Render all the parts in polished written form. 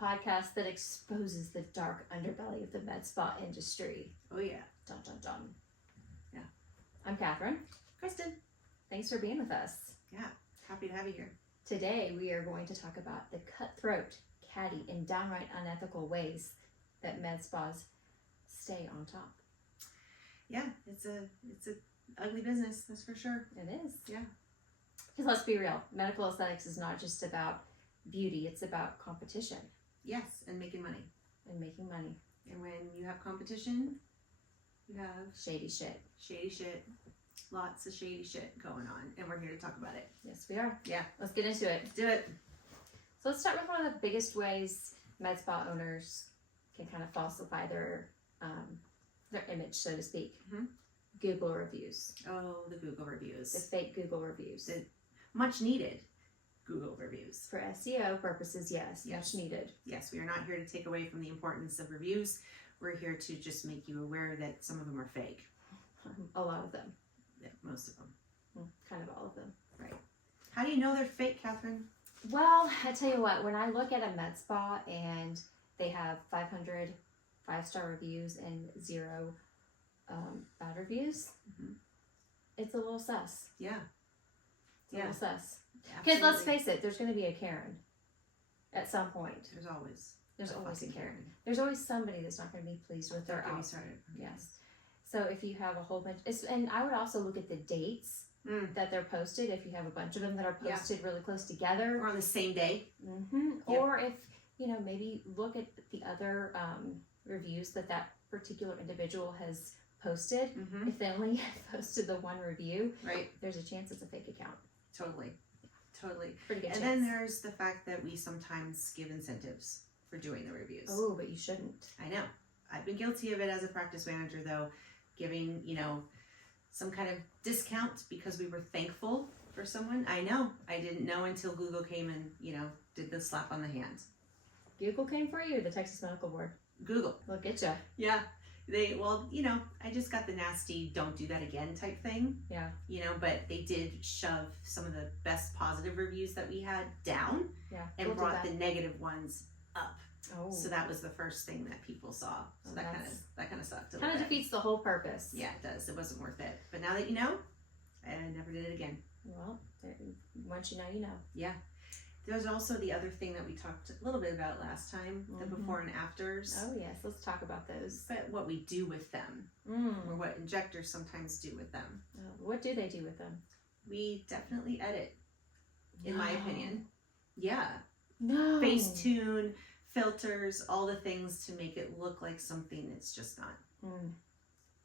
podcast that exposes the dark underbelly of the med spa industry. Oh yeah. Dun dun dun. Yeah. I'm Catherine. Kristen. Thanks for being with us. Yeah, happy to have you here. Today we are going to talk about the cutthroat, catty, and downright unethical ways that med spas stay on top. Yeah, it's a ugly business, that's for sure. It is. Yeah. Because let's be real, medical aesthetics is not just about beauty, it's about competition. Yes, and making money. And making money. And when you have competition, you have shady shit. Shady shit. Lots of shady shit going on. And we're here to talk about it. Yes, we are. Yeah. Let's get into it. Do it. So let's start with one of the biggest ways med spa owners can kind of falsify their image, so to speak. Mm-hmm. Google reviews. Oh, the Google reviews. The fake Google reviews. The much needed Google reviews. For SEO purposes, yes, much needed. Yes, we are not here to take away from the importance of reviews. We're here to just make you aware that some of them are fake. A lot of them. Yeah, most of them. Kind of all of them. Right. How do you know they're fake, Catherine? Well, I tell you what, when I look at a med spa and they have 500 5-star reviews and 0 bad reviews, it's a little sus. Yeah. It's a little sus. Because let's face it, there's going to be a Karen at some point. There's always a Karen. There's always somebody that's not going to be pleased with their outfit. Started. Yes. So if you have a whole bunch, and I would also look at the dates that they're posted. If you have a bunch of them that are posted really close together, or on the same day, or if maybe look at the other reviews that particular individual has posted. If they only posted the one review, right, there's a chance it's a fake account. Totally. Pretty good. And then there's the fact that we sometimes give incentives for doing the reviews. Oh, but you shouldn't. I know. I've been guilty of it as a practice manager, though, giving, some kind of discount because we were thankful for someone. I know. I didn't know until Google came and, did the slap on the hand. Google came for you, or the Texas Medical Board? Google. Look at ya. Yeah. I just got the nasty don't do that again type thing. Yeah. But they did shove some of the best positive reviews that we had down and brought the negative ones up. Oh. So that was the first thing that people saw. So that kind of sucked a little Kind of bit. defeats the whole purpose. Yeah, it does. It wasn't worth it. But now that you know, I never did it again. Well, once you know, you know. Yeah. There's also the other thing that we talked a little bit about last time, the before and afters. Oh yes, let's talk about those. But what we do with them, or what injectors sometimes do with them. What do they do with them? We definitely edit, in my opinion. Yeah. No. Facetune, filters, all the things to make it look like something it's just not.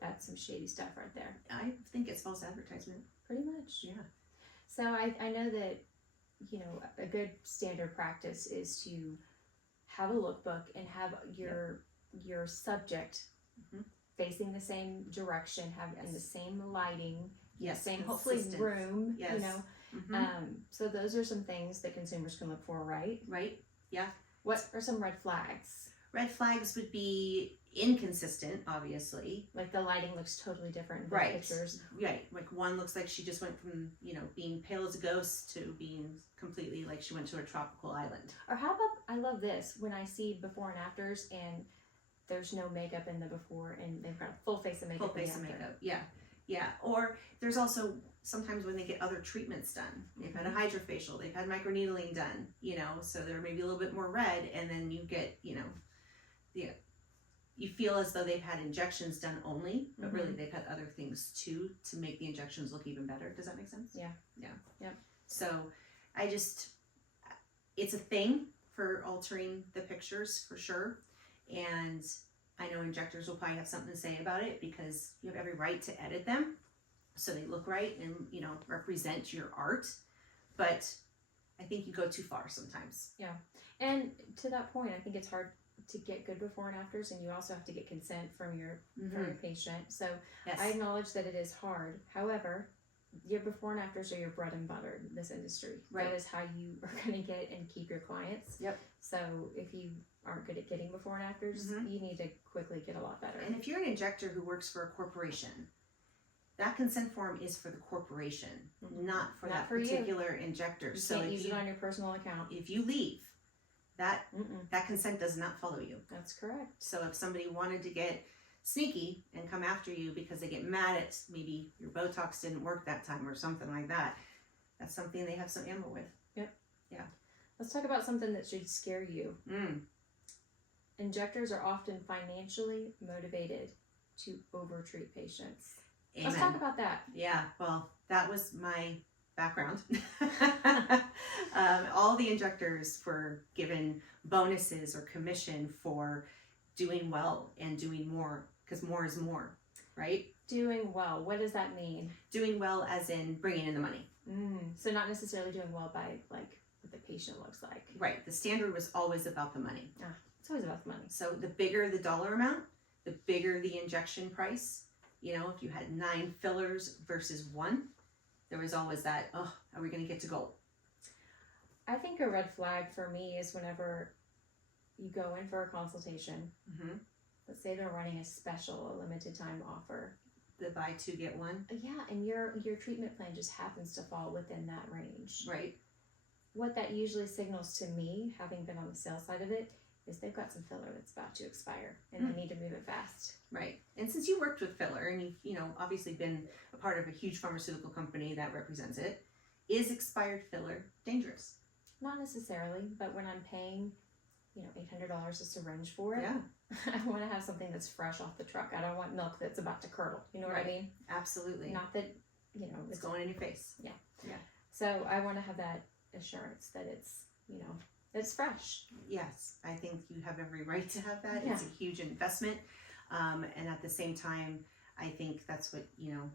That's some shady stuff right there. I think it's false advertisement. Pretty much. Yeah. So I know that, a good standard practice is to have a lookbook and have your subject facing the same direction, having the same lighting, same hopefully room, so those are some things that consumers can look for, right? Right. Yeah. What are some red flags? Red flags would be inconsistent, obviously. Like the lighting looks totally different in right. pictures. Right. Like one looks like she just went from, being pale as a ghost to being completely like she went to a tropical island. Or how about, I love this, when I see before and afters and there's no makeup in the before and they've got a full face of makeup. Full face of makeup, yeah. Yeah. Or there's also sometimes when they get other treatments done. They've had a hydrofacial, they've had microneedling done, so they're maybe a little bit more red, and then you get, you feel as though they've had injections done only, but really they've had other things too to make the injections look even better. Does that make sense? Yeah. Yeah. Yep. So it's a thing for altering the pictures for sure. And I know injectors will probably have something to say about it because you have every right to edit them so they look right and, represent your art. But I think you go too far sometimes. Yeah. And to that point, I think it's hard to get good before and afters, and you also have to get consent from your patient. So yes. I acknowledge that it is hard. However, your before and afters are your bread and butter in this industry. Right. That is how you are going to get and keep your clients. Yep. So if you aren't good at getting before and afters, you need to quickly get a lot better. And if you're an injector who works for a corporation, that consent form is for the corporation, not for that particular injector. You so can't use it on your personal account. If you leave, that consent does not follow you. That's correct. So if somebody wanted to get sneaky and come after you because they get mad at maybe your Botox didn't work that time or something like that, that's something they have some ammo with. Yep. Yeah. Let's talk about something that should scare you. Injectors are often financially motivated to overtreat patients. Amen. Let's talk about that. Yeah, well, that was my background. All the injectors were given bonuses or commission for doing well and doing more, because more is more, right? Doing well, what does that mean? Doing well as in bringing in the money. So not necessarily doing well by like what the patient looks like. Right, the standard was always about the money. It's always about the money. So the bigger the dollar amount, the bigger the injection price. You know, if you had 9 fillers versus 1, there was always that, oh, are we going to get to goal? I think a red flag for me is whenever you go in for a consultation. Let's say they're running a special, a limited time offer. The buy 2 get 1. Yeah, and your treatment plan just happens to fall within that range. Right. What that usually signals to me, having been on the sales side of it, is they've got some filler that's about to expire and they need to move it fast. Right. And since you worked with filler and you've, you know, obviously been a part of a huge pharmaceutical company that represents it, is expired filler dangerous? Not necessarily, but when I'm paying, you know, $800 a syringe for it, Yeah. I want to have something that's fresh off the truck. I don't want milk that's about to curdle. You know what I mean? Absolutely. Not that, you know, It's going in your face. Yeah. Yeah. So I want to have that assurance that it's, you know, it's fresh. Yes, I think you have every right to have that. Yeah. It's a huge investment. And at the same time, I think that's what, you know,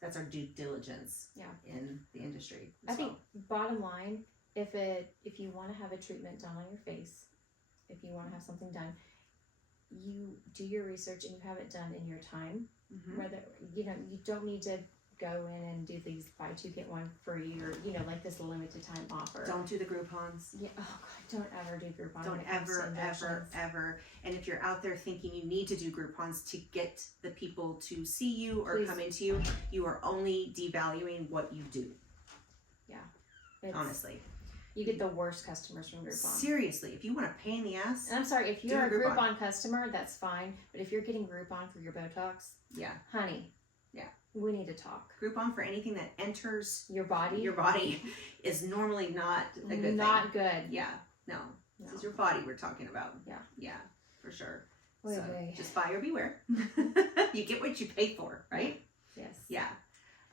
that's our due diligence in the industry. I think bottom line, if you want to have a treatment done on your face, if you want to have something done, you do your research and you have it done in your time. Whether, you know, you don't need to go in and do these buy 2 get 1 free or, you know, like this limited time offer. Don't do the Groupons. Yeah. Oh God, don't ever do Groupon. Don't ever. And if you're out there thinking you need to do Groupons to get the people to see you or come into you, you are only devaluing what you do. Yeah. Honestly. You get the worst customers from Groupon. Seriously, if you want to pain in the ass. And I'm sorry, if you're a Groupon customer, that's fine. But if you're getting Groupon for your Botox, honey, we need to talk. Groupon for anything that enters your body is normally not a good thing. Not good. Yeah, no. This is your body we're talking about. Yeah, for sure. So just buyer beware. You get what you pay for, right? Yes. Yeah.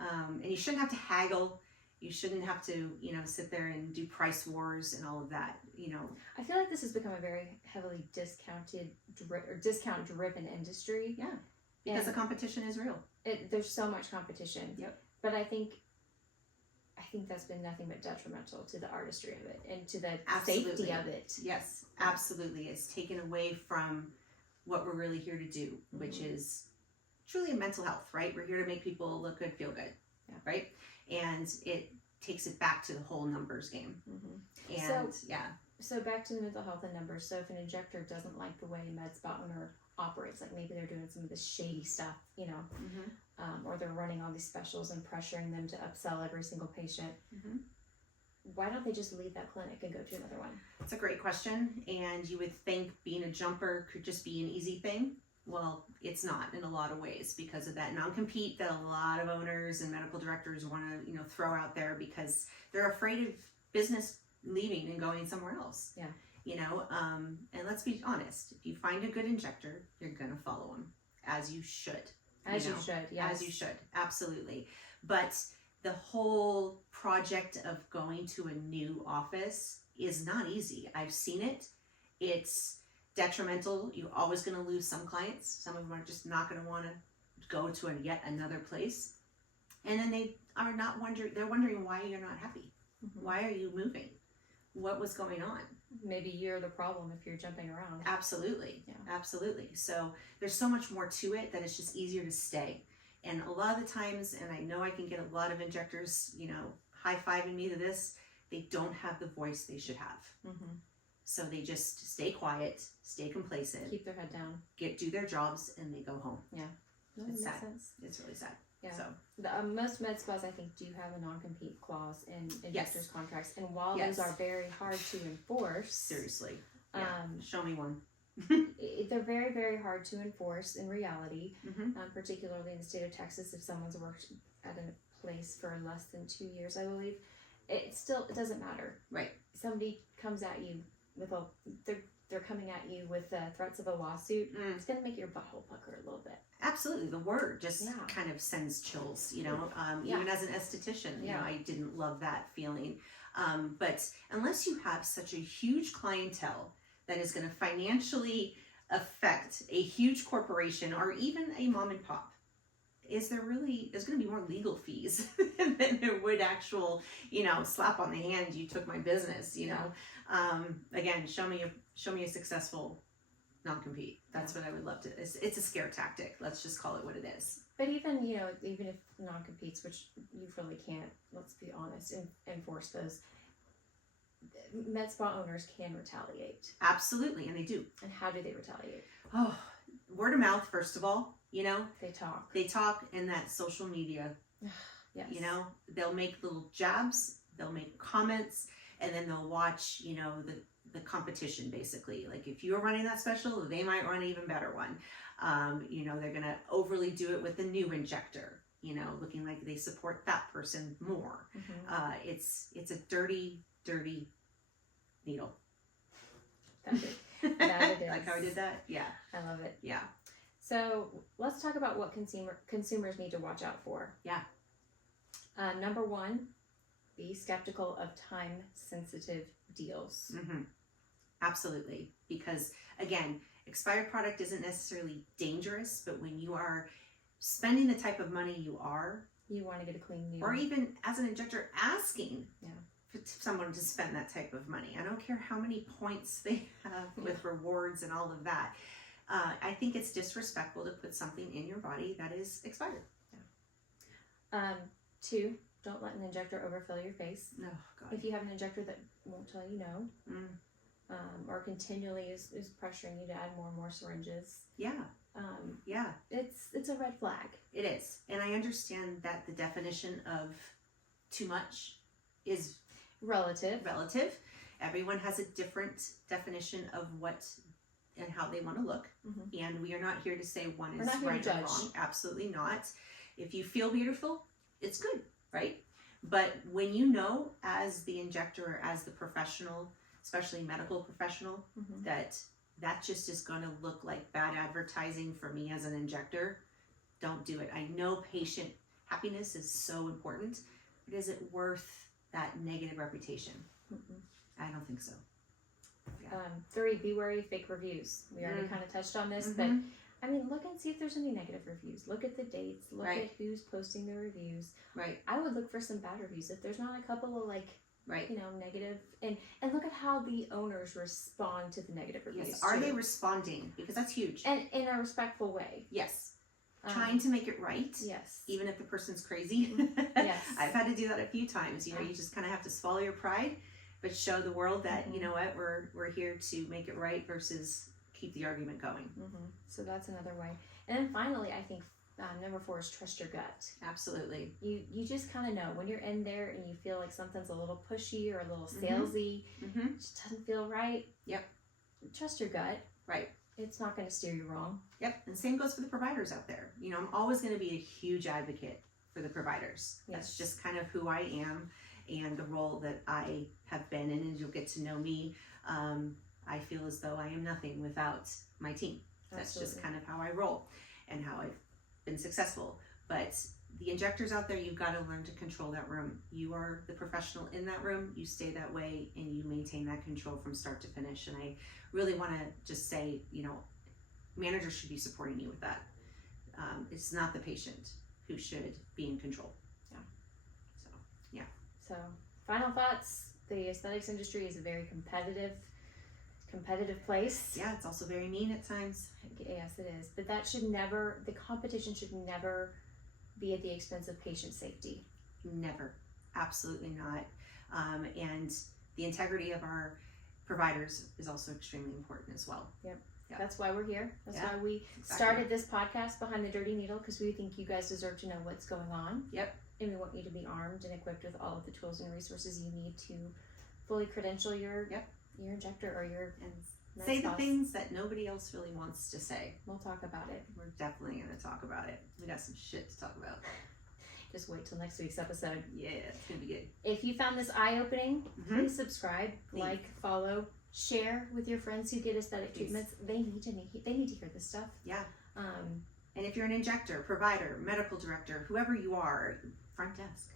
And you shouldn't have to haggle. You shouldn't have to, you know, sit there and do price wars and all of that, you know. I feel like this has become a very heavily discount-driven industry. Yeah, because the competition is real. There's so much competition. Yep. But I think that's been nothing but detrimental to the artistry of it and to the safety of it. Yes, absolutely. It's taken away from what we're really here to do, which is truly a mental health, right? We're here to make people look good, feel good, right? And it takes it back to the whole numbers game. And so back to the mental health and numbers. So if an injector doesn't like the way a med spa owner operates, like maybe they're doing some of this shady stuff, you know, or they're running all these specials and pressuring them to upsell every single patient, why don't they just leave that clinic and go to another one? It's a great question. And you would think being a jumper could just be an easy thing. Well, it's not in a lot of ways because of that non-compete that a lot of owners and medical directors want to, you know, throw out there because they're afraid of business leaving and going somewhere else. Yeah. You know, and let's be honest, if you find a good injector, you're going to follow him, as you should. As you should, yes. As you should, absolutely. But the whole project of going to a new office is not easy. I've seen it. It's detrimental. You're always going to lose some clients. Some of them are just not going to want to go to yet another place. And then they are not wondering, they're wondering why you're not happy. Why are you moving? What was going on? Maybe you're the problem if you're jumping around. Absolutely. Yeah. Absolutely. So there's so much more to it that it's just easier to stay. And a lot of the times, and I know I can get a lot of injectors, you know, high-fiving me to this, they don't have the voice they should have. So they just stay quiet, stay complacent. Keep their head down. Do their jobs, and they go home. Yeah. No, it's sad. Sense. It's really sad. Yeah. So Most med spas, I think, do have a non-compete clause in injectors contracts, and while Yes. those are very hard to enforce, seriously, show me one. they're very, very hard to enforce in reality, Mm-hmm. particularly in the state of Texas. If someone's worked at a place for less than 2 years, I believe, it doesn't matter. Right. Somebody comes at you with they're coming at you with threats of a lawsuit. It's going to make your butthole pucker a little bit. Absolutely, the word just kind of sends chills, you know. Even as an esthetician, you know, I didn't love that feeling. But unless you have such a huge clientele that is going to financially affect a huge corporation or even a mom and pop, there's going to be more legal fees than there would actual, you know, slap on the hand, you took my business, you know. Again, show me a successful non-compete. That's what I would love to. It's a scare tactic. Let's just call it what it is. But even, you know, even if non-competes, which you really can't, let's be honest, enforce those, med spa owners can retaliate. Absolutely, and they do. And how do they retaliate? Oh, word of mouth, first of all, you know. They talk in that social media. Yes. You know, they'll make little jabs, they'll make comments, and then they'll watch, you know, the competition, basically. Like if you're running that special, they might run an even better one. You know, they're gonna overly do it with the new injector, you know, looking like they support that person more. It's a dirty needle. That it is. Like how I did that? Yeah. I love it. Yeah. So let's talk about what consumers need to watch out for. Yeah. Number one, be skeptical of time-sensitive deals. Absolutely. Because again, expired product isn't necessarily dangerous, but when you are spending the type of money you want to get a clean new. Or even as an injector asking for someone to spend that type of money. I don't care how many points they have with rewards and all of that. I think it's disrespectful to put something in your body that is expired. Two, don't let an injector overfill your face. Oh, God. If you have an injector that won't tell you no, or continually is pressuring you to add more and more syringes. It's a red flag. It is. And I understand that the definition of too much is relative. Everyone has a different definition of what and how they want to look. And we are not here to say one is right or wrong. Absolutely not. If you feel beautiful, it's good, right? But when you know, as the injector or as the professional, especially medical professional, that just is going to look like bad advertising for me as an injector, don't do it. I know patient happiness is so important, but is it worth that negative reputation? I don't think so. Three, be wary of fake reviews. We already kind of touched on this, but I mean, look and see if there's any negative reviews. Look at the dates. Look at who's posting the reviews. I would look for some bad reviews. If there's not a couple of you know, negative, and look at how the owners respond to the negative reviews. Yes, are they responding? Because that's huge. And in a respectful way. Yes. Trying to make it right. Yes. Even if the person's crazy. Yes. I've had to do that a few times. You know, you just kind of have to swallow your pride, but show the world that, you know what, we're here to make it right versus keep the argument going. So that's another way. And then finally, I think number 4 is trust your gut. Absolutely. You just kind of know when you're in there and you feel like something's a little pushy or a little salesy, it just doesn't feel right. Yep. Trust your gut. Right. It's not going to steer you wrong. Yep. And same goes for the providers out there. You know, I'm always going to be a huge advocate for the providers. Yes. That's just kind of who I am and the role that I have been in, and you'll get to know me. I feel as though I am nothing without my team. That's just kind of how I roll and how I've been successful. But the injectors out there, you've got to learn to control that room. You are the professional in that room. You stay that way and you maintain that control from start to finish. And I really want to just say, you know, managers should be supporting you with that. It's not the patient who should be in control. So final thoughts. The aesthetics industry is a very competitive place. Yeah, it's also very mean at times. Yes, it is. But the competition should never be at the expense of patient safety. Never. Absolutely not. And the integrity of our providers is also extremely important as well. Yep. Yeah. That's why we're here. That's Yeah, why we started this podcast, Behind the Dirty Needle, because we think you guys deserve to know what's going on. Yep. And we want you to be armed and equipped with all of the tools and resources you need to fully credential your injector or your and say the things that nobody else really wants to say. We'll talk about it. We're definitely going to talk about it. We got some shit to talk about. Just wait till next week's episode. Yeah, it's going to be good. If you found this eye-opening, please subscribe, like, follow, share with your friends who get aesthetic treatments. They need to hear this stuff. Yeah. And if you're an injector, provider, medical director, whoever you are, front desk,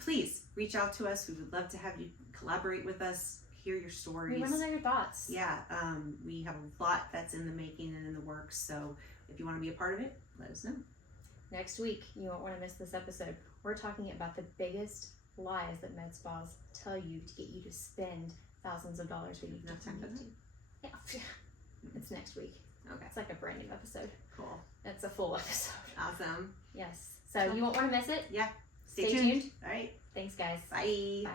please reach out to us. We would love to have you collaborate with us, hear your stories. We want to know your thoughts. Yeah, we have a lot that's in the making and in the works. So if you want to be a part of it, let us know. Next week, you won't want to miss this episode. We're talking about the biggest lies that med spas tell you to get you to spend thousands of dollars that you don't need to. Yeah, it's next week. Okay. It's like a brand new episode. Cool. It's a full episode. Awesome. Yes. So you won't want to miss it. Yeah. Stay tuned. All right. Thanks, guys. Bye. Bye.